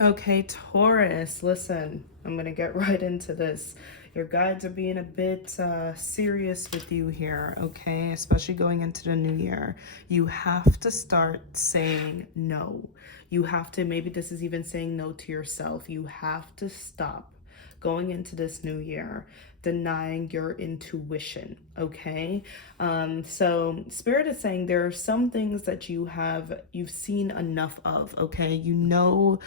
Okay, Taurus, listen, I'm going to get right into this. Your guides are being a bit serious with you here, okay? Especially going into the new year. You have to start saying no. You have to, maybe this is even saying no to yourself. You have to stop going into this new year denying your intuition, okay? So spirit is saying there are some things that you've seen enough of, okay? You know,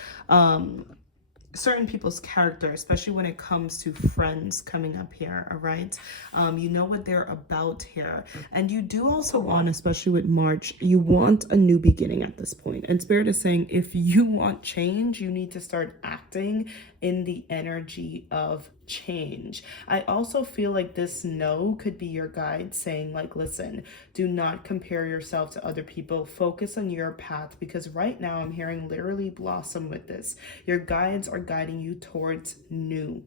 certain people's character, especially when it comes to friends coming up here, all right? You know what they're about here. And you do also want, especially with March, you want a new beginning at this point. And Spirit is saying if you want change, you need to start acting in the energy of change. I also feel like this no could be your guide saying, like, listen, do not compare yourself to other people. Focus on your path, because right now I'm hearing literally blossom with this. Your guides are guiding you towards new.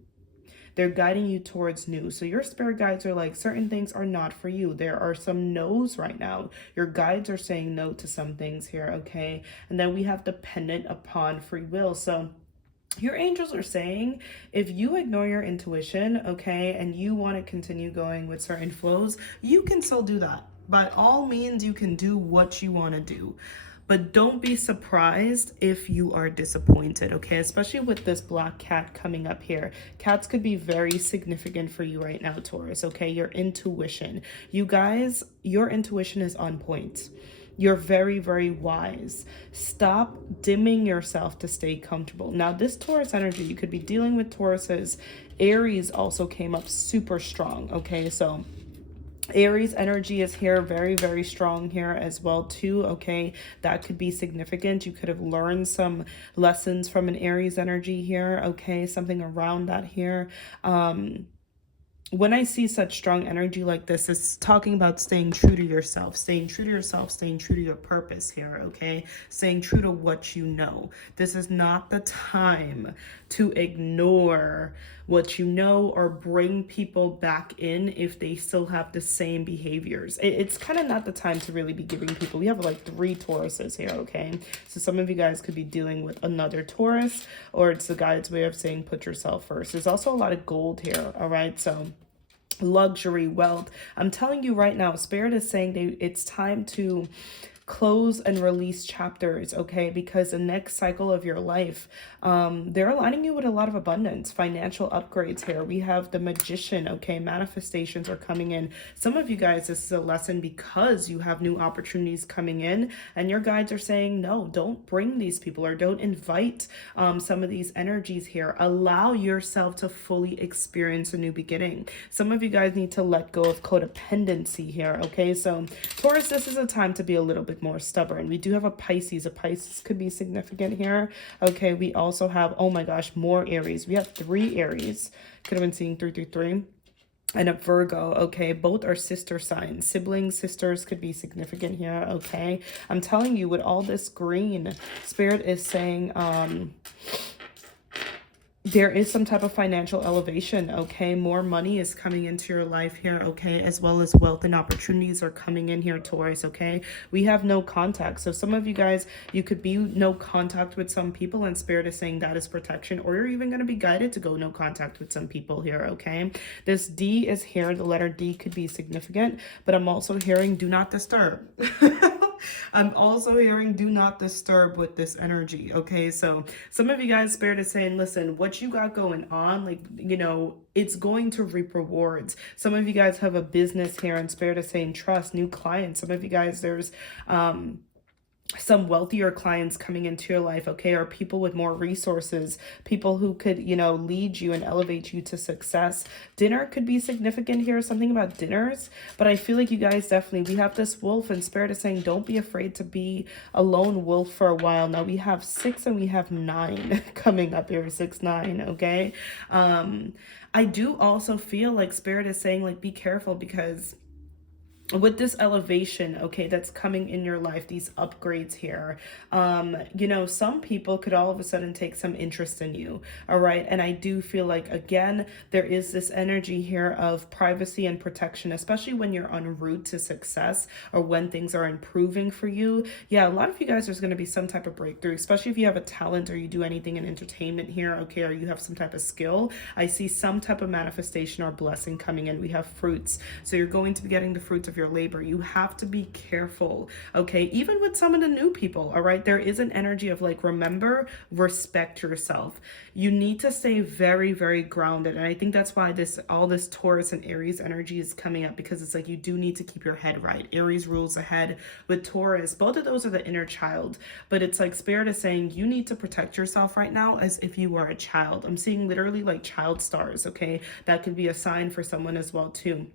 They're guiding you towards new. So your spirit guides are like, certain things are not for you. There are some no's right now. Your guides are saying no to some things here, okay? And then we have dependent upon free will. So your angels are saying if you ignore your intuition, okay, and you want to continue going with certain flows, you can still do that. By all means, you can do what you want to do. But don't be surprised if you are disappointed, okay? Especially with this black cat coming up here. Cats could be very significant for you right now, Taurus, okay? Your intuition. You guys, your intuition is on point. You're very, very wise. Stop dimming yourself to stay comfortable. Now, this Taurus energy, you could be dealing with Tauruses. Aries also came up super strong, okay? So Aries energy is here, very, very strong here as well too, okay? That could be significant. You could have learned some lessons from an Aries energy here, okay? Something around that here. When I see such strong energy like this, it's talking about staying true to yourself, staying true to yourself, staying true to your purpose here, okay? Staying true to what you know. This is not the time to ignore what you know or bring people back in if they still have the same behaviors. It's kind of not the time to really be giving people. We have like 3 Tauruses here, okay? So some of you guys could be dealing with another Taurus, or it's the guide's way of saying put yourself first. There's also a lot of gold here, all right? So luxury, wealth. I'm telling you right now, Spirit is saying it's time to close and release chapters, okay? Because the next cycle of your life, they're aligning you with a lot of abundance, financial upgrades here. We have the Magician, okay? Manifestations are coming in. Some of you guys, this is a lesson because you have new opportunities coming in, and your guides are saying, no, don't bring these people, or don't invite some of these energies here. Allow yourself to fully experience a new beginning. Some of you guys need to let go of codependency here, okay? So Taurus, this is a time to be a little bit more stubborn. We do have a Pisces. A Pisces could be significant here. Okay, we also have, oh my gosh, more Aries. We have 3 Aries. Could have been seeing 333. And a Virgo, okay? Both are sister signs. Siblings, sisters could be significant here, okay? I'm telling you, with all this green, Spirit is saying, there is some type of financial elevation, okay? More money is coming into your life here, okay? As well as wealth and opportunities are coming in here, Taurus, okay? We have no contact. So some of you guys, you could be no contact with some people, and Spirit is saying that is protection, or you're even going to be guided to go no contact with some people here, okay? This D is here. The letter D could be significant, but I'm also hearing do not disturb. I'm also hearing do not disturb with this energy, okay? So some of you guys, Spirit is saying, listen, what you got going on, like, you know, it's going to reap rewards. Some of you guys have a business here, and Spirit is saying trust, new clients. Some of you guys, there's some wealthier clients coming into your life, okay, or people with more resources, people who could, you know, lead you and elevate you to success. Dinner could be significant here, something about dinners, but I feel like you guys definitely, we have this wolf, and Spirit is saying don't be afraid to be a lone wolf for a while. Now we have 6 and we have 9 coming up here, 6, 9, okay? I do also feel like Spirit is saying, like, be careful, because with this elevation, okay, that's coming in your life, these upgrades here, you know, some people could all of a sudden take some interest in you. All right. And I do feel like, again, there is this energy here of privacy and protection, especially when you're en route to success or when things are improving for you. Yeah, a lot of you guys, there's going to be some type of breakthrough, especially if you have a talent or you do anything in entertainment here, okay, or you have some type of skill. I see some type of manifestation or blessing coming in. We have fruits. So you're going to be getting the fruits of your labor. You have to be careful, okay? Even with some of the new people, all right? There is an energy of like, remember, respect yourself. You need to stay very, very grounded. And I think that's why all this Taurus and Aries energy is coming up, because it's like you do need to keep your head right. Aries rules ahead with Taurus. Both of those are the inner child, but it's like Spirit is saying you need to protect yourself right now as if you were a child. I'm seeing literally like child stars, okay? That could be a sign for someone as well too.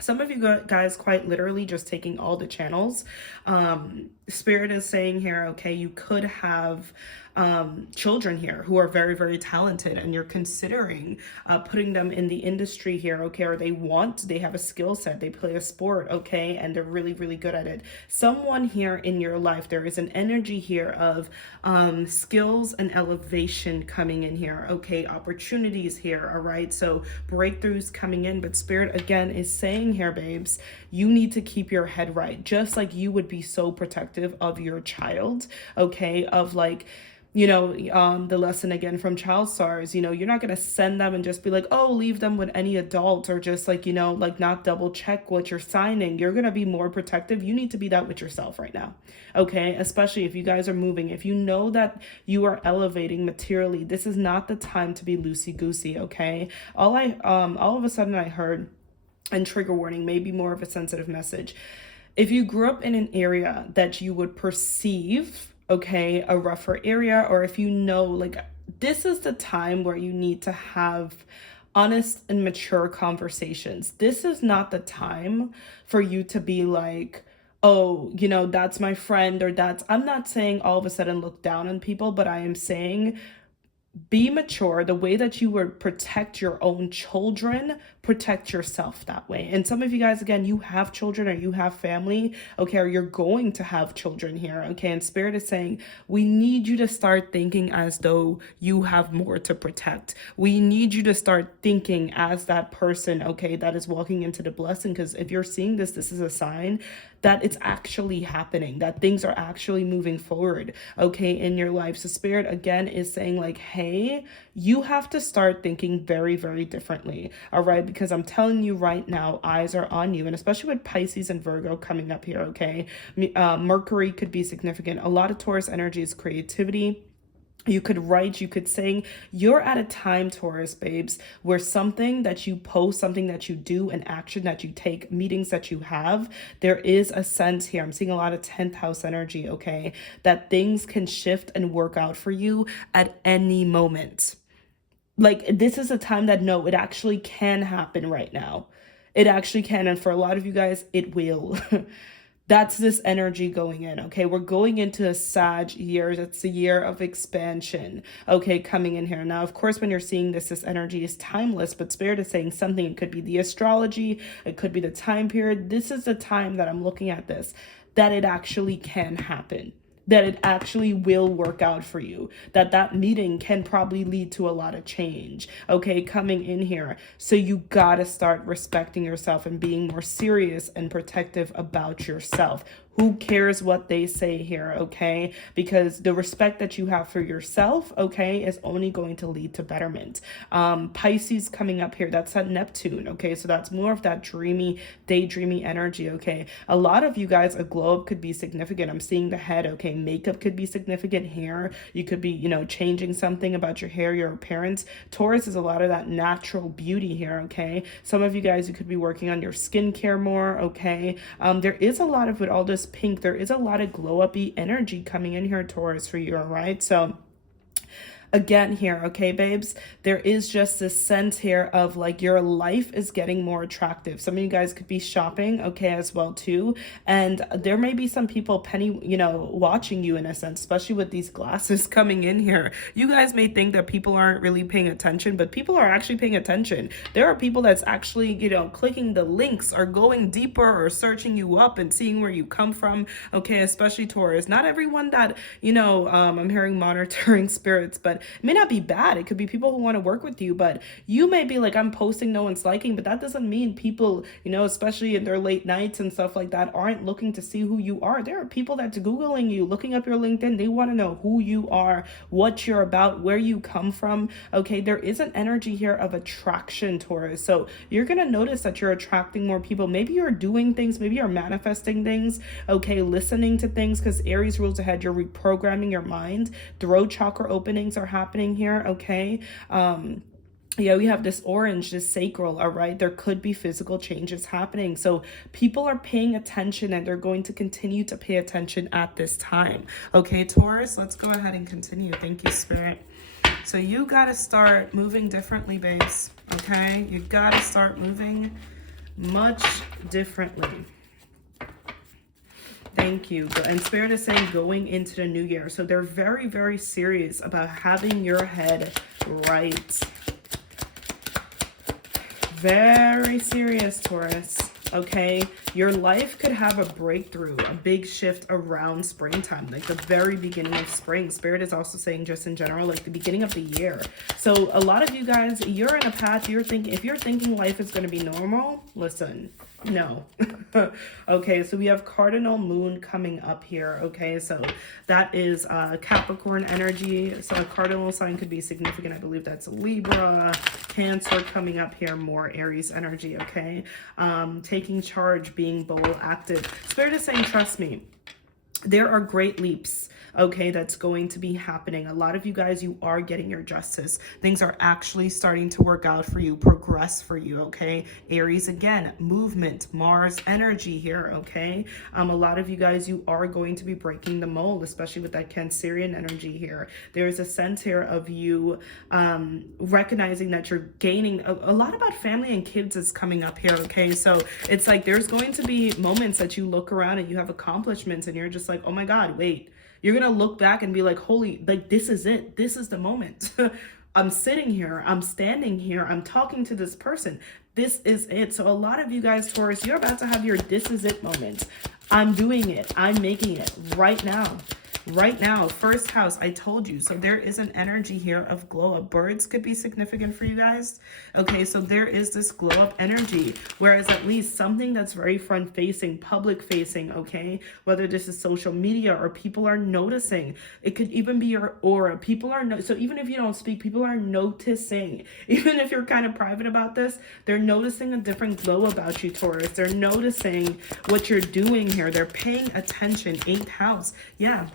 Some of you guys quite literally just taking all the channels. Spirit is saying here, okay, you could have children here who are very, very talented, and you're considering putting them in the industry here, okay, or they have a skill set, they play a sport, okay, and they're really, really good at it. Someone here in your life, there is an energy here of skills and elevation coming in here, okay, opportunities here, all right, so breakthroughs coming in. But Spirit again is saying here, babes, you need to keep your head right, just like you would be so protective of your child, okay, of like, you know, the lesson again from child stars, you know, you're not going to send them and just be like, oh, leave them with any adult, or just like, you know, like not double check what you're signing. You're going to be more protective. You need to be that with yourself right now. Okay. Especially if you guys are moving, if you know that you are elevating materially, this is not the time to be loosey goosey. Okay. All of a sudden I heard, and trigger warning, maybe more of a sensitive message. If you grew up in an area that you would perceive, okay, a rougher area, or if you know, like, this is the time where you need to have honest and mature conversations. This is not the time for you to be like, oh, you know, that's my friend, or I'm not saying all of a sudden look down on people, but I am saying be mature. The way that you would protect your own children, protect yourself that way. And some of you guys, again, you have children or you have family, okay, or you're going to have children here, okay, and Spirit is saying we need you to start thinking as though you have more to protect. We need you to start thinking as that person, okay, that is walking into the blessing, because if you're seeing this is a sign that it's actually happening, that things are actually moving forward, okay, in your life. So Spirit again is saying like, hey, you have to start thinking very, very differently, all right? Because I'm telling you right now, eyes are on you, and especially with Pisces and Virgo coming up here, okay? Mercury could be significant. A lot of Taurus energy is creativity. You could write, you could sing. You're at a time, Taurus babes, where something that you post, something that you do, an action that you take, meetings that you have, there is a sense here. I'm seeing a lot of 10th house energy, okay, that things can shift and work out for you at any moment. Like, this is a time that, no, it actually can happen right now. It actually can. And for a lot of you guys, it will. That's this energy going in, okay? We're going into a Sag year. It's a year of expansion, okay, coming in here. Now, of course, when you're seeing this energy is timeless, but Spirit is saying something. It could be the astrology. It could be the time period. This is the time that I'm looking at this, that it actually can happen, that it actually will work out for you, that meeting can probably lead to a lot of change, okay, coming in here. So you gotta start respecting yourself and being more serious and protective about yourself. Who cares what they say here, okay? Because the respect that you have for yourself, okay, is only going to lead to betterment. Pisces coming up here, that's that Neptune, okay? So that's more of that dreamy, daydreamy energy, okay? A lot of you guys, a globe could be significant. I'm seeing the head, okay? Makeup could be significant. Hair, you could be, you know, changing something about your hair, your appearance. Taurus is a lot of that natural beauty here, okay? Some of you guys, you could be working on your skincare more, okay? There is a lot of, with all this pink, there is a lot of glow up-y energy coming in here, Taurus, for you, all right? So again here, okay, babes, there is just this sense here of like your life is getting more attractive. Some of you guys could be shopping, okay, as well too, and there may be some people penny, you know, watching you in a sense, especially with these glasses coming in here. You guys may think that people aren't really paying attention, but people are actually paying attention. There are people that's actually, you know, clicking the links or going deeper or searching you up and seeing where you come from, okay, especially Taurus. Not everyone that, you know, I'm hearing monitoring spirits, but it may not be bad. It could be people who want to work with you, but you may be like, I'm posting, no one's liking, but that doesn't mean people, you know, especially in their late nights and stuff like that, aren't looking to see who you are. There are people that's Googling you, looking up your LinkedIn. They want to know who you are, what you're about, where you come from. Okay, there is an energy here of attraction, Taurus. So you're going to notice that you're attracting more people. Maybe you're doing things, maybe you're manifesting things, okay, listening to things, because Aries rules ahead. You're reprogramming your mind. Throat chakra openings are happening here, okay? Yeah, we have this orange, this sacral, all right? There could be physical changes happening. So people are paying attention, and they're going to continue to pay attention at this time. Okay, Taurus, let's go ahead and continue. Thank you, Spirit. So you got to start moving differently, babes, okay? You got to start moving much differently. Thank you. And Spirit is saying going into the new year. So they're very, very serious about having your head right. Very serious, Taurus. Okay, your life could have a breakthrough, a big shift around springtime, like the very beginning of spring. Spirit is also saying just in general, like the beginning of the year. So a lot of you guys, you're in a path, you're thinking, if you're thinking life is going to be normal, listen, no. Okay, so we have cardinal moon coming up here. Okay, so that is Capricorn energy. So a cardinal sign could be significant. I believe that's Libra, Cancer coming up here, more Aries energy. Okay, taking charge, being bold, active. Spirit is saying, trust me, there are great leaps, okay, that's going to be happening. A lot of you guys, you are getting your justice. Things are actually starting to work out for you, progress for you, okay? Aries, again, movement, Mars energy here, okay? A lot of you guys, you are going to be breaking the mold, especially with that Cancerian energy here. There is a sense here of you recognizing that you're gaining. A lot about family and kids is coming up here, okay? So it's like there's going to be moments that you look around and you have accomplishments and you're just like, oh my God, wait. You're going to look back and be like, holy, like, this is it. This is the moment. I'm sitting here. I'm standing here. I'm talking to this person. This is it. So a lot of you guys, Taurus, you're about to have your this is it moment. I'm doing it. I'm making it right now. Right now, first house, I told you. So there is an energy here of glow up. Birds could be significant for you guys. Okay, so there is this glow up energy, whereas at least something that's very front facing, public facing, okay, whether this is social media or people are noticing. It could even be your aura. People are so even if you don't speak, people are noticing. Even if you're kind of private about this, they're noticing a different glow about you, Taurus. They're noticing what you're doing here. They're paying attention. 8th house, yeah.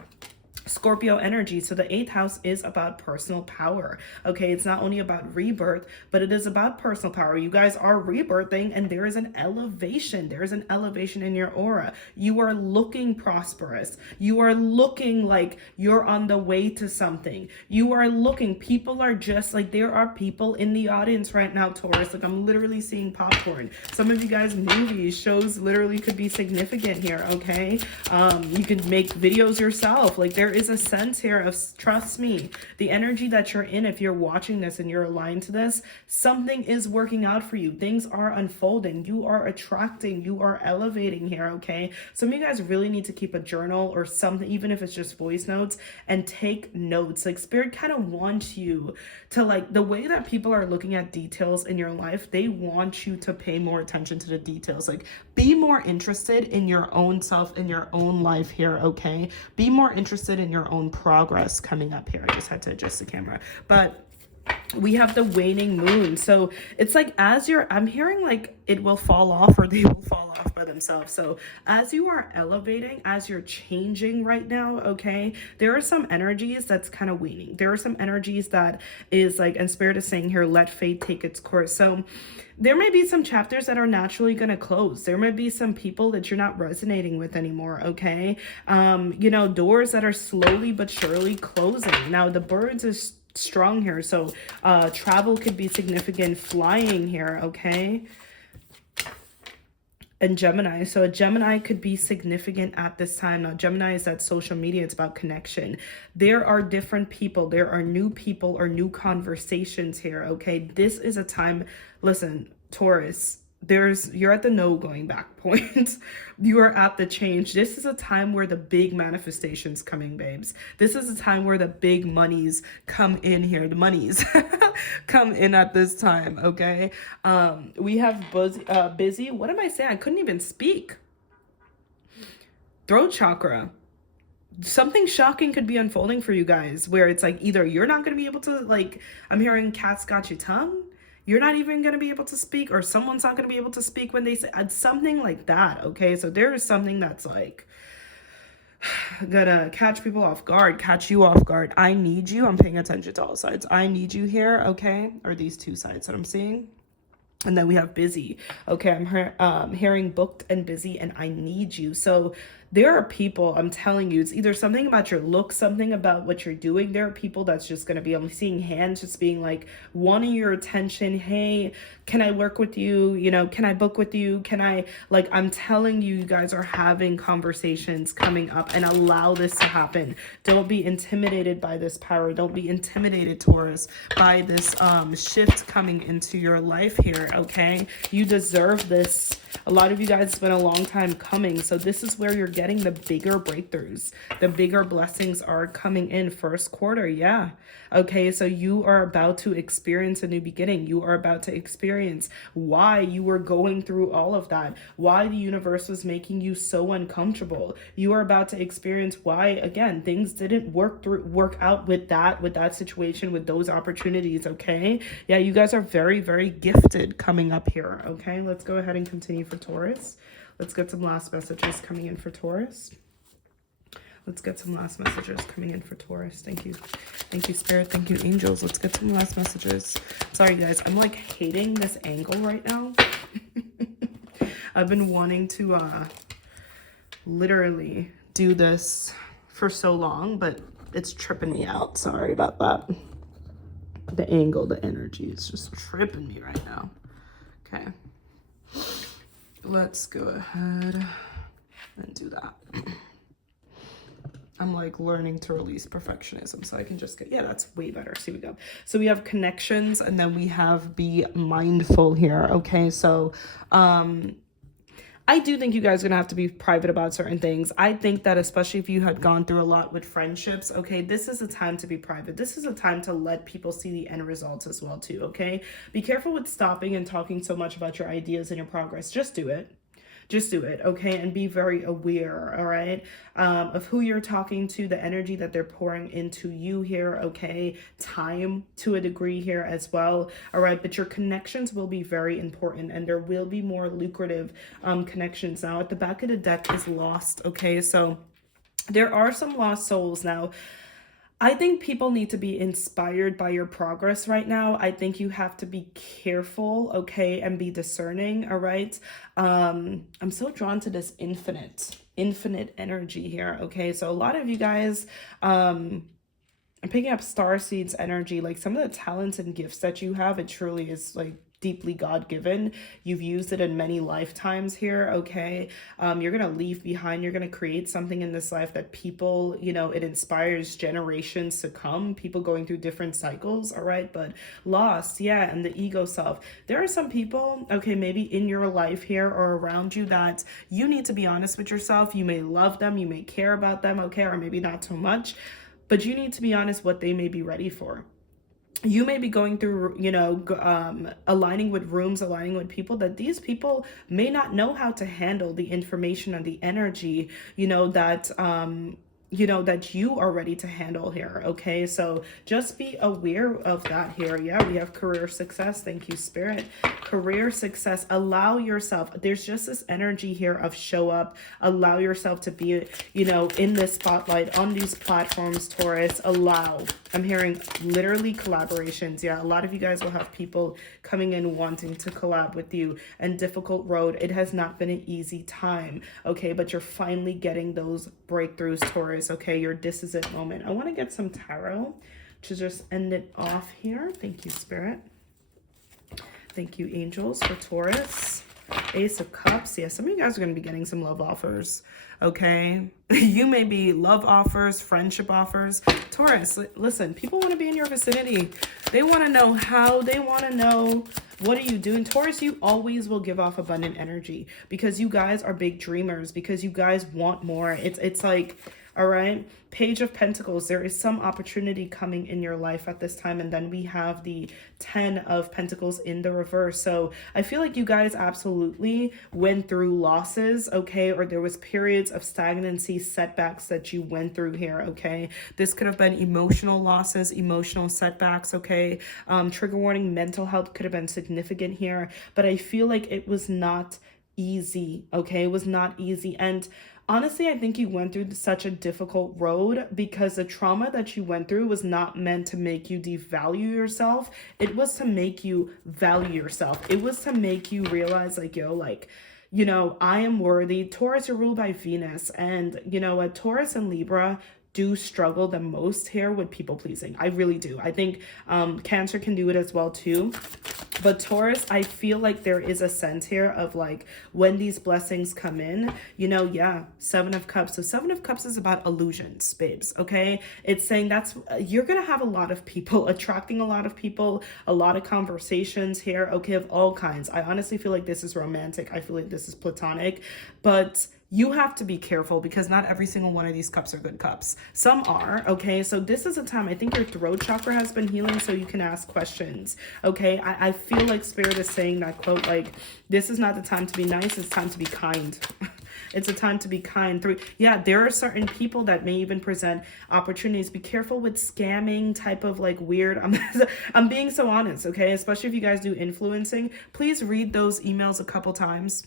Scorpio energy. So the 8th house is about personal power. Okay, it's not only about rebirth, but it is about personal power. You guys are rebirthing, and there is an elevation. There is an elevation in your aura. You are looking prosperous. You are looking like you're on the way to something. You are looking, people are just like, there are people in the audience right now, Taurus. Like, I'm literally seeing popcorn. Some of you guys, movies, shows literally could be significant here, okay? You could make videos yourself. Like, there is a sense here of, trust me, the energy that you're in, if you're watching this and you're aligned to this, something is working out for you. Things are unfolding. You are attracting. You are elevating here, okay? Some of you guys really need to keep a journal or something, even if it's just voice notes, and take notes. Like, Spirit kind of wants you to, like, the way that people are looking at details in your life, they want you to pay more attention to the details. Like, be more interested in your own self, in your own life here, okay? Be more interested in your own progress coming up here. I just had to adjust the camera. But we have the waning moon. So it's like, as you're, I'm hearing like it will fall off, or they will fall off by themselves. So as you are elevating, as you're changing right now, okay, there are some energies that's kind of waning. There are some energies that is like, and Spirit is saying here, let fate take its course. So there may be some chapters that are naturally going to close. There may be some people that you're not resonating with anymore, okay? You know, doors that are slowly but surely closing. Now, the birds is strong here. So travel could be significant, flying here, okay? And Gemini. So a Gemini could be significant at this time. Now, Gemini is that social media. It's about connection. There are different people. There are new people or new conversations here, okay? This is a time, listen, Taurus, you're at the no going back point. You are at the change. This is a time where the big manifestations coming, babes. This is a time where the big monies come in here. The monies come in at this time, okay? We have busy. What am I saying? I couldn't even speak. Throat chakra. Something shocking could be unfolding for you guys where it's like either you're not going to be able to, like, I'm hearing cats got your tongue. You're not even going to be able to speak, or someone's not going to be able to speak when they say something like that, okay? So there is something that's like gonna catch people off guard, catch you off guard. I need you. I'm paying attention to all sides. I need you here, okay? Or these two sides that I'm seeing. And then we have busy. Okay, I'm hearing booked and busy, and I need you. So there are people, I'm telling you, it's either something about your look, something about what you're doing. There are people that's just going to be, I'm seeing hands just being like, wanting your attention. Hey, can I work with you? You know, can I book with you? Can I, like, I'm telling you, you guys are having conversations coming up, and allow this to happen. Don't be intimidated by this power. Don't be intimidated, Taurus, by this shift coming into your life here, okay? You deserve this. A lot of you guys, it's been a long time coming. So this is where you're getting the bigger breakthroughs. The bigger blessings are coming in first quarter. Yeah. Okay. So you are about to experience a new beginning. You are about to experience why you were going through all of that, why the universe was making you so uncomfortable. You are about to experience why, again, things didn't work out with that situation, with those opportunities. Okay. Yeah. You guys are very, very gifted coming up here. Okay. Let's go ahead and continue for Taurus. Let's get some last messages coming in for Taurus. Let's get some last messages coming in for Taurus. Thank you. Thank you, Spirit. Thank you, angels. Let's get some last messages. Sorry, guys. I'm like hating this angle right now. I've been wanting to literally do this for so long, but it's tripping me out. Sorry about that. The angle, the energy is just tripping me right now. Okay. Let's go ahead and do that. I'm like learning to release perfectionism so I can just get, yeah, that's way better. So we go. So we have connections, and then we have be mindful here. Okay. So, I do think you guys are going to have to be private about certain things. I think that especially if you had gone through a lot with friendships, okay, this is a time to be private. This is a time to let people see the end results as well too, okay? Be careful with stopping and talking so much about your ideas and your progress. Just do it. Just do it, okay? And be very aware, all right, of who you're talking to, the energy that they're pouring into you here, okay? Time to a degree here as well, all right? But your connections will be very important, and there will be more lucrative connections. Now, at the back of the deck is lost, okay? So there are some lost souls now. I think people need to be inspired by your progress right now. I think you have to be careful, okay, and be discerning, all right? I'm so drawn to this infinite energy here, okay? So a lot of you guys, I'm picking up starseeds energy, like some of the talents and gifts that you have, it truly is like deeply God-given. You've used it in many lifetimes here, okay? You're gonna leave behind, you're gonna create something in this life that people, you know, it inspires generations to come, people going through different cycles, all right? But lost, yeah, and the ego self. There are some people, okay, maybe in your life here or around you that you need to be honest with yourself. You may love them, you may care about them, okay, or maybe not so much, but you need to be honest what they may be ready for. You may be going through, you know, aligning with rooms, aligning with people that these people may not know how to handle the information and the energy, you know, that you are ready to handle here, okay? So just be aware of that here. Yeah, we have career success. Thank you, Spirit. Career success. Allow yourself, there's just this energy here of show up. Allow yourself to be, you know, in this spotlight on these platforms, Taurus. Allow. I'm hearing literally collaborations. Yeah, a lot of you guys will have people coming in wanting to collab with you, and difficult road. It has not been an easy time, okay? But you're finally getting those breakthroughs, Taurus, okay? Your this is it moment. I want to get some tarot. to just end it off here. Thank you, Spirit. Thank you, angels, for Taurus. Ace of Cups. Yeah, some of you guys are going to be getting some love offers, okay? You may be love offers, friendship offers. Taurus, listen, people want to be in your vicinity. They want to know how. They want to know, what are you doing? Taurus, you always will give off abundant energy because you guys are big dreamers, because you guys want more. It's like, all right, Page of Pentacles, there is some opportunity coming in your life at this time. And then we have the 10 of Pentacles in the reverse. So I feel like you guys absolutely went through losses, okay? Or there was periods of stagnancy, setbacks that you went through here, okay? This could have been emotional losses, emotional setbacks, okay? Trigger warning, mental health could have been significant here. But I feel like it was not easy, okay? It was not easy. And honestly, I think you went through such a difficult road because the trauma that you went through was not meant to make you devalue yourself. It was to make you value yourself. It was to make you realize, like, yo, like, you know, I am worthy. Taurus, you're ruled by Venus. And, you know, a Taurus and Libra do struggle the most here with people pleasing. I really do. I think Cancer can do it as well too. But Taurus, I feel like there is a sense here of like when these blessings come in, you know, yeah, 7 of Cups. So 7 of Cups is about illusions, babes, okay? It's saying that's, you're going to have a lot of people, attracting a lot of people, a lot of conversations here, okay, of all kinds. I honestly feel like this is romantic. I feel like this is platonic, but you have to be careful because not every single one of these cups are good cups. Some are, okay? So this is a time, I think your throat chakra has been healing so you can ask questions, okay? I feel like Spirit is saying that quote, like, this is not the time to be nice, it's time to be kind. It's a time to be kind. Yeah, there are certain people that may even present opportunities. Be careful with scamming type of like weird, I'm being so honest, okay? Especially if you guys do influencing, please read those emails a couple times.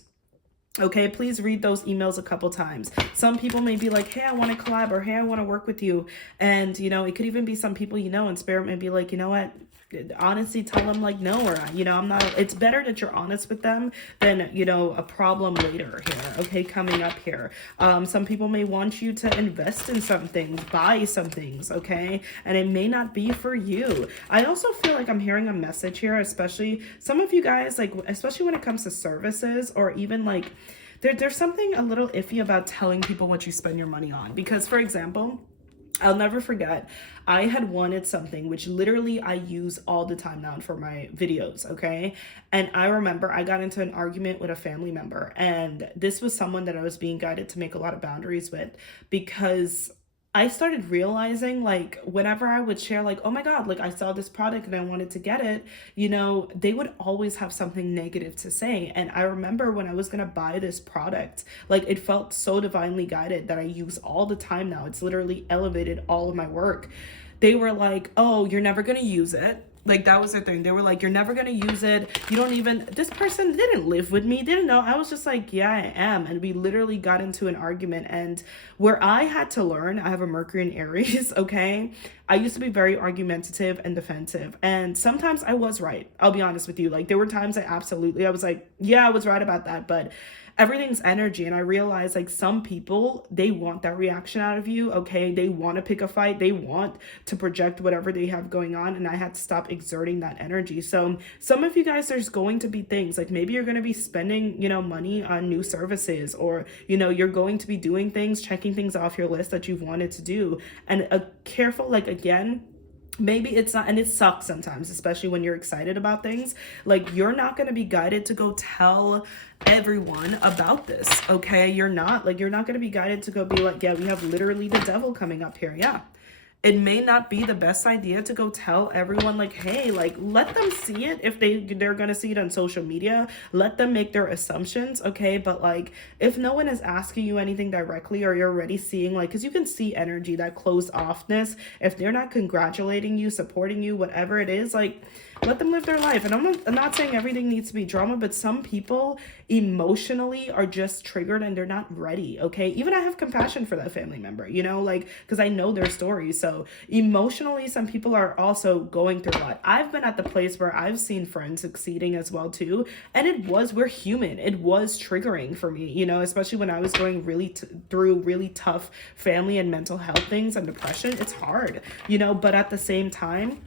Okay, please read those emails a couple times. Some people may be like, hey, I want to collab, or hey, I want to work with you. And, you know, it could even be some people, you know, and Spirit may be like, you know what? Honestly, tell them like no, or, you know, I'm not, it's better that you're honest with them than, you know, a problem later here, okay, coming up here. Some people may want you to invest in some things, buy some things, okay, and it may not be for you. I also feel like I'm hearing a message here, especially some of you guys, like, especially when it comes to services, or even like, there's something a little iffy about telling people what you spend your money on. Because, for example, I'll never forget, I had wanted something which literally I use all the time now for my videos, okay? And I remember I got into an argument with a family member, and this was someone that I was being guided to make a lot of boundaries with, because I started realizing, like, whenever I would share, like, oh my God, like, I saw this product and I wanted to get it, you know, they would always have something negative to say. And I remember when I was going to buy this product, like, it felt so divinely guided that I use all the time now. It's literally elevated all of my work. They were like, oh, you're never going to use it. Like, that was their thing. They were like, you're never going to use it. You don't even, this person didn't live with me, didn't know. I was just like, yeah, I am. And we literally got into an argument. And where I had to learn, I have a Mercury in Aries, okay? I used to be very argumentative and defensive. And sometimes I was right. I'll be honest with you. Like, there were times I was like, yeah, I was right about that. But everything's energy. And I realized, like, some people, they want that reaction out of you, okay? They want to pick a fight. They want to project whatever they have going on. And I had to stop exerting that energy. So some of you guys, there's going to be things like maybe you're going to be spending, you know, money on new services, or, you know, you're going to be doing things, checking things off your list that you've wanted to do. And a careful, like, again, maybe it's not, and it sucks sometimes, especially when you're excited about things, like, you're not going to be guided to go tell everyone about this, okay? You're not going to be guided to go be like, yeah, we have literally the devil coming up here. Yeah, it may not be the best idea to go tell everyone, like, hey, like, let them see it. If they're gonna see it on social media, let them make their assumptions, okay? But like, if no one is asking you anything directly, or you're already seeing, like, because you can see energy, that closed offness, if they're not congratulating you, supporting you, whatever it is, like, let them live their life. And I'm not saying everything needs to be drama, but some people emotionally are just triggered and they're not ready, okay? Even I have compassion for that family member, you know, like, because I know their story. So also emotionally, some people are also going through a lot. I've been at the place where I've seen friends succeeding as well too, and we're human. It was triggering for me, you know, especially when I was going through really tough family and mental health things and depression. It's hard, you know, but at the same time,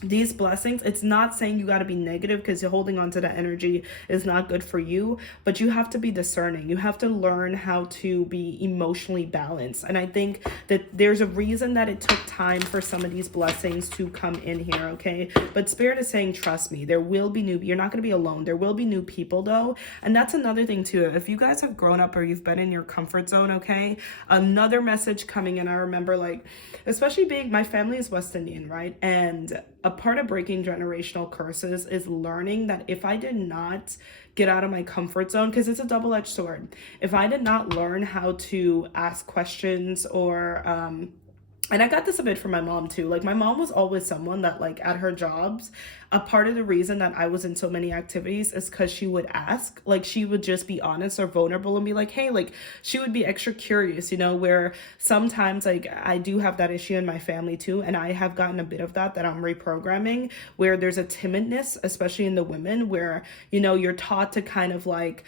these blessings, it's not saying you got to be negative, because you're holding on to that energy is not good for you, but you have to be discerning. You have to learn how to be emotionally balanced. And I think that there's a reason that it took time for some of these blessings to come in here, okay? But Spirit is saying, trust me, there will be you're not going to be alone. There will be new people though. And that's another thing too. If you guys have grown up or you've been in your comfort zone, okay, another message coming in. I remember, like, especially being, my family is West Indian, right? And a part of breaking generational curses is learning that if I did not get out of my comfort zone, because it's a double-edged sword, if I did not learn how to ask questions or and I got this a bit from my mom too. Like, my mom was always someone that, like, at her jobs, a part of the reason that I was in so many activities is because she would ask. Like, she would just be honest or vulnerable and be like, hey, like, she would be extra curious, you know, where sometimes, like, I do have that issue in my family too. And I have gotten a bit of that I'm reprogramming, where there's a timidness, especially in the women, where, you know, you're taught to kind of like,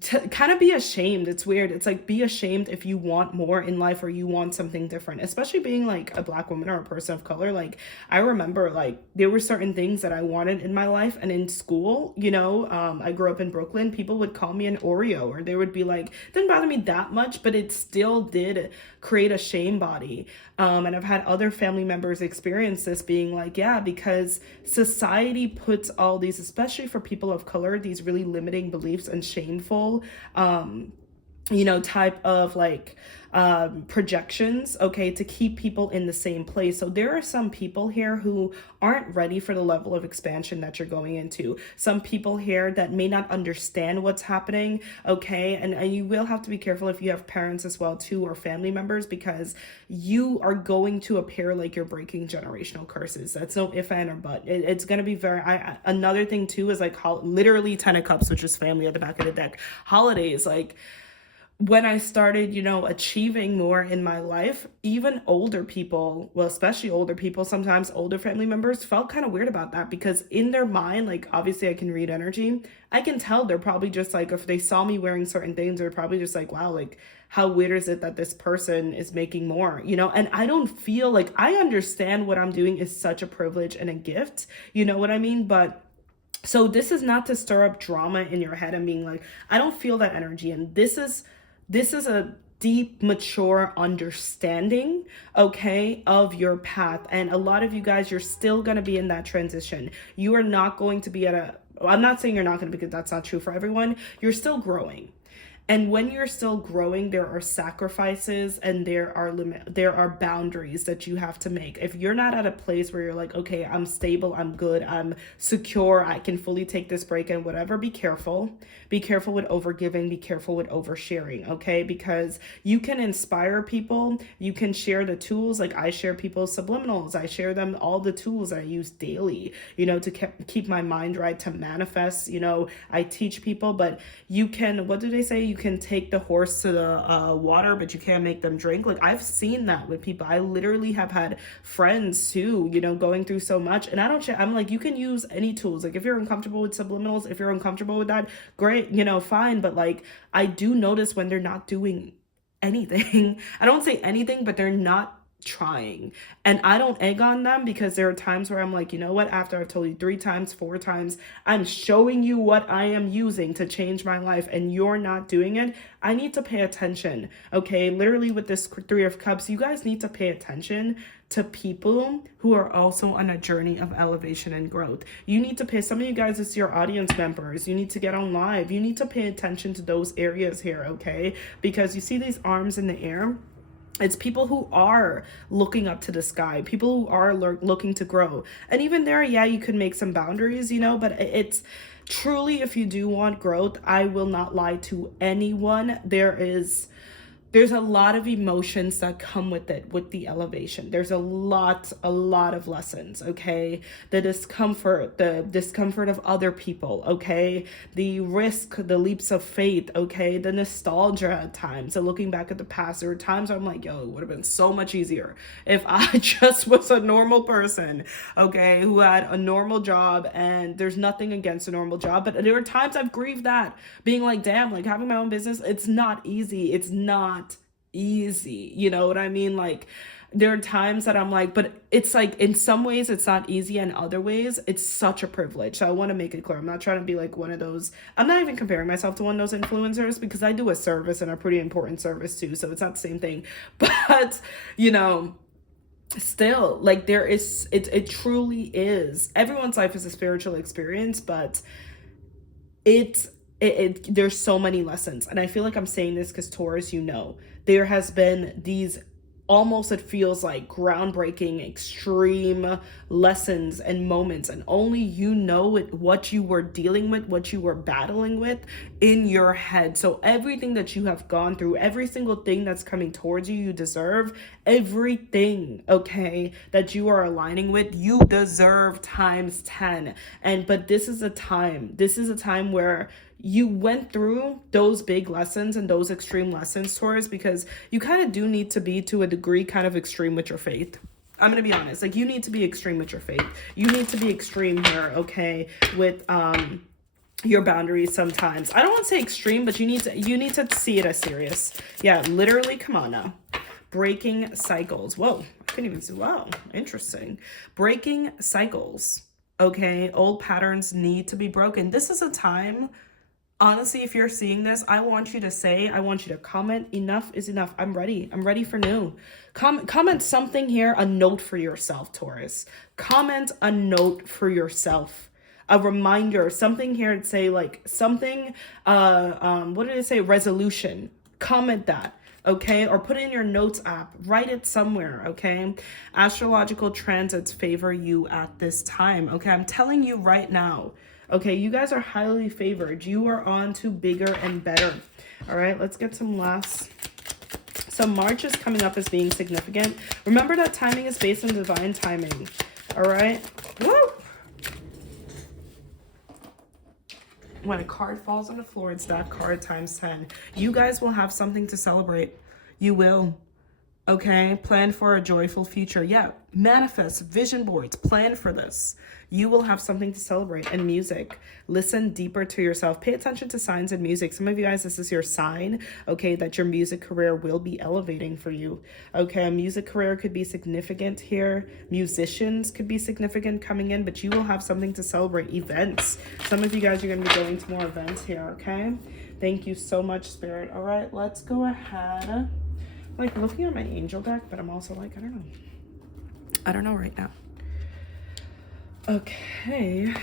to kind of be ashamed. It's weird. It's like, be ashamed if you want more in life or you want something different, especially being like a Black woman or a person of color. Like, I remember, like, there were certain things that I wanted in my life, and in school, you know, I grew up in Brooklyn, people would call me an Oreo, or they would be like, it didn't bother me that much, but it still did create a shame body. And I've had other family members experience this, being like, yeah, because society puts all these, especially for people of color, these really limiting beliefs and shameful, you know, type of like projections, okay, to keep people in the same place. So there are some people here who aren't ready for the level of expansion that you're going into. Some people here that may not understand what's happening, okay, and you will have to be careful if you have parents as well too, or family members, because you are going to appear like you're breaking generational curses. That's no if, and, or but. It's going to be very, another thing too is like literally 10 of Cups, which is family at the back of the deck. Holidays, like, when I started, you know, achieving more in my life, even older people, well, especially older people, sometimes older family members, felt kind of weird about that, because in their mind, like, obviously I can read energy. I can tell they're probably just like, if they saw me wearing certain things, they're probably just like, wow, like, how weird is it that this person is making more, you know? And I don't feel like, I understand what I'm doing is such a privilege and a gift, you know what I mean? But so this is not to stir up drama in your head and being like, I don't feel that energy. And this is a deep, mature understanding, okay, of your path. And a lot of you guys, you're still going to be in that transition. You are not going to be I'm not saying you're not going to, because that's not true for everyone. You're still growing. And when you're still growing, there are sacrifices and there are boundaries that you have to make. If you're not at a place where you're like, okay, I'm stable, I'm good, I'm secure, I can fully take this break and whatever, be careful. Be careful with overgiving, be careful with oversharing, okay? Because you can inspire people, you can share the tools, like I share people's subliminals, I share them all the tools that I use daily, you know, to keep my mind right, to manifest, you know, I teach people, but you can, what do they say? You can take the horse to the water, but you can't make them drink. Like, I've seen that with people. I literally have had friends too, you know, going through so much, and I don't share. I'm like, you can use any tools. Like, if you're uncomfortable with subliminals, if you're uncomfortable with that, great, you know, fine. But like, I do notice when they're not doing anything. I don't say anything, but they're not trying, and I don't egg on them, because there are times where I'm like, you know what, after I've told you 3 times, 4 times, I'm showing you what I am using to change my life, and you're not doing it, I need to pay attention, okay? Literally with this 3 of Cups, you guys need to pay attention to people who are also on a journey of elevation and growth. You need to pay, some of you guys, it's your audience members, you need to get on live, you need to pay attention to those areas here, okay? Because you see these arms in the air, it's people who are looking up to the sky, people who are looking to grow. And even there, yeah, you could make some boundaries, you know, but it's truly, if you do want growth, I will not lie to anyone. There is there's a lot of emotions that come with it, with the elevation. There's a lot of lessons, okay? The discomfort of other people, okay? The risk, the leaps of faith, okay? The nostalgia at times. So looking back at the past, there were times where I'm like, yo, it would have been so much easier if I just was a normal person, okay? Who had a normal job, and there's nothing against a normal job, but there were times I've grieved that, being like, damn, like having my own business, it's not easy. It's not easy, you know what I mean? Like, there are times that I'm like, but it's like, in some ways it's not easy, and other ways it's such a privilege. So I want to make it clear, I'm not trying to be like one of those, I'm not even comparing myself to one of those influencers, because I do a service, and a pretty important service too, so it's not the same thing. But you know, still, like, there is, it truly is, everyone's life is a spiritual experience, but there's so many lessons. And I feel like I'm saying this because, Taurus, you know, there has been these, almost, it feels like, groundbreaking, extreme lessons and moments, and only you know it, what you were dealing with, what you were battling with in your head. So everything that you have gone through, every single thing that's coming towards you, you deserve everything, okay, that you are aligning with, you deserve times 10. But this is a time where you went through those big lessons and those extreme lessons, Taurus, because you kind of do need to be, to a degree, kind of extreme with your faith. I'm going to be honest. Like, you need to be extreme with your faith. You need to be extreme here, okay, with your boundaries sometimes. I don't want to say extreme, but you need to see it as serious. Yeah, literally, come on now. Breaking cycles. Whoa, I couldn't even see. Wow, interesting. Breaking cycles, okay? Old patterns need to be broken. This is a time, honestly, if you're seeing this, I want you to comment, enough is enough. I'm ready for new. Comment something here, a note for yourself, Taurus. Comment a note for yourself. A reminder, something here to say, like, something, what did it say? Resolution. Comment that. Okay, or put it in your notes app, write it somewhere, okay? Astrological transits favor you at this time, okay? I'm telling you right now, okay? You guys are highly favored. You are on to bigger and better. All right, let's get some last. So March is coming up as being significant. Remember that timing is based on divine timing, all right? Woo! When a card falls on the floor, it's that card times 10. You guys will have something to celebrate. You will. Okay? Plan for a joyful future. Yeah. Manifest, vision boards, plan for this. You will have something to celebrate. And music. Listen deeper to yourself. Pay attention to signs in music. Some of you guys, this is your sign, okay, that your music career will be elevating for you. Okay, a music career could be significant here. Musicians could be significant coming in, but you will have something to celebrate. Events. Some of you guys are going to be going to more events here, okay? Thank you so much, Spirit. All right, let's go ahead. Like, looking at my angel deck, but I'm also like, I don't know right now. Okay.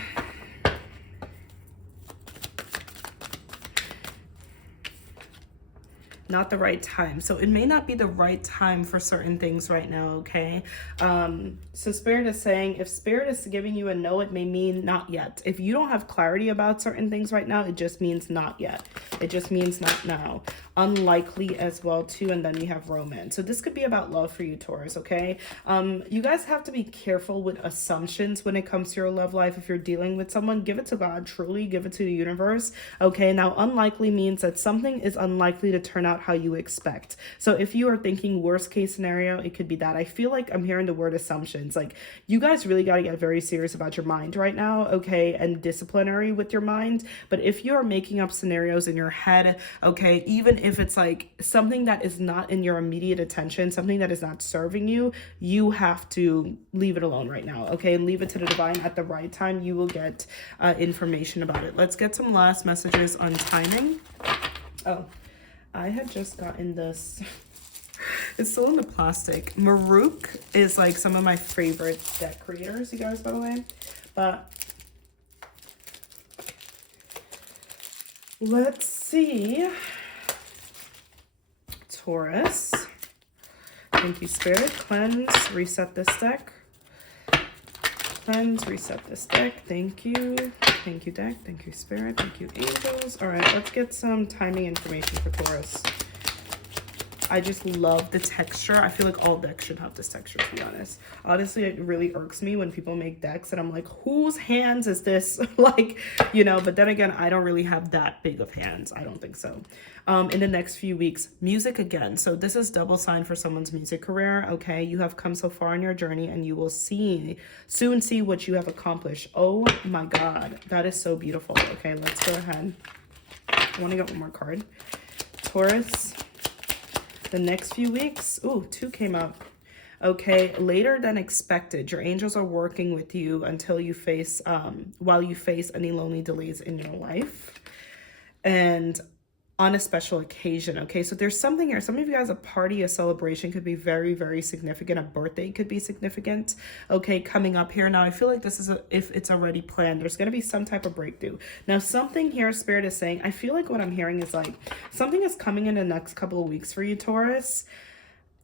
Not the right time. So it may not be the right time for certain things right now, okay? So Spirit is saying, if Spirit is giving you a no, it may mean not yet. If you don't have clarity about certain things right now, it just means not yet. It just means not now. Unlikely as well too, and then you have romance. So this could be about love for you, Taurus, okay? You guys have to be careful with assumptions when it comes to your love life. If you're dealing with someone, give it to God, truly give it to the universe, okay? Now, unlikely means that something is unlikely to turn out how you expect. So if you are thinking worst case scenario, it could be that. I feel like I'm hearing the word assumptions. Like, you guys really got to get very serious about your mind right now, okay? And disciplinary with your mind. But if you are making up scenarios in your head, okay, even if it's like something that is not in your immediate attention, something that is not serving you, you have to leave it alone right now, okay? Leave it to the divine. At the right time, you will get information about it. Let's get some last messages on timing. Oh, I had just gotten this. It's still in the plastic. Maruk is like some of my favorite deck creators, you guys, by the way. But let's see. Taurus. Thank you, Spirit. Cleanse, reset this deck. Cleanse, reset this deck. Thank you. Thank you, deck. Thank you, Spirit. Thank you, angels. All right, let's get some timing information for Taurus. I just love the texture. I feel like all decks should have this texture, to be honest. Honestly, it really irks me when people make decks and I'm like, whose hands is this? Like, you know, but then again, I don't really have that big of hands. I don't think so. In the next few weeks, music again. So this is double sign for someone's music career. Okay, you have come so far in your journey and you will soon see what you have accomplished. Oh my God, that is so beautiful. Okay, let's go ahead. I want to get one more card. Taurus, the next few weeks. Ooh, 2 came up. Okay, later than expected. Your angels are working with you until you face, while you face any lonely delays in your life. And on a special occasion. Okay, so there's something here. Some of you guys, a party, a celebration could be very, very significant. A birthday could be significant. Okay, coming up here. Now, I feel like this is if it's already planned, there's going to be some type of breakthrough. Now, something here, Spirit is saying, I feel like what I'm hearing is like something is coming in the next couple of weeks for you, Taurus.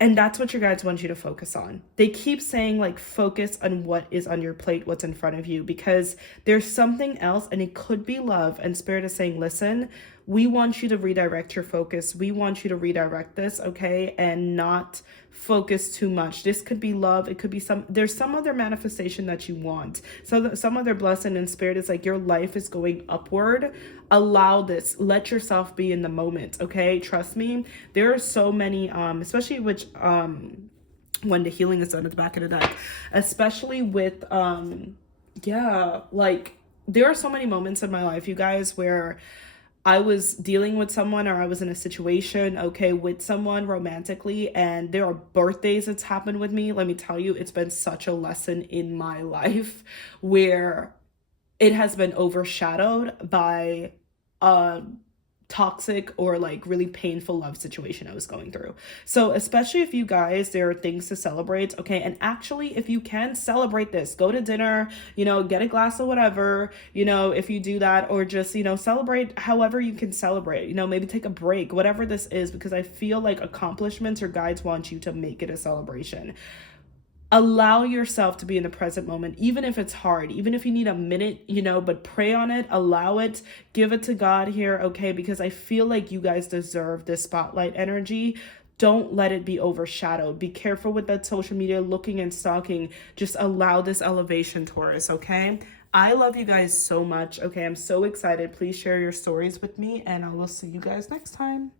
And that's what your guides want you to focus on. They keep saying like focus on what is on your plate, what's in front of you, because there's something else and it could be love. And Spirit is saying, listen, we want you to redirect your focus. We want you to redirect this, okay? And not focus too much. This could be love. It could be there's some other manifestation that you want. So some other blessing, in Spirit is like your life is going upward. Allow this. Let yourself be in the moment, okay? Trust me. There are so many, especially when the healing is done at the back of the deck, especially with, yeah, like there are so many moments in my life, you guys, where I was dealing with someone or I was in a situation, okay, with someone romantically, and there are birthdays that's happened with me. Let me tell you, it's been such a lesson in my life where it has been overshadowed by toxic or like really painful love situation I was going through. So especially if you guys, there are things to celebrate, okay? And actually, if you can celebrate this, go to dinner, you know, get a glass of whatever, you know, if you do that, or just, you know, celebrate however you can celebrate, you know, maybe take a break, whatever this is, because I feel like accomplishments or guides want you to make it a celebration. Allow yourself to be in the present moment, even if it's hard, even if you need a minute, you know, but pray on it, allow it, give it to God here, okay? Because I feel like you guys deserve this spotlight energy. Don't let it be overshadowed. Be careful with that social media, looking and stalking. Just allow this elevation, Taurus, okay? I love you guys so much, okay? I'm so excited. Please share your stories with me, and I will see you guys next time.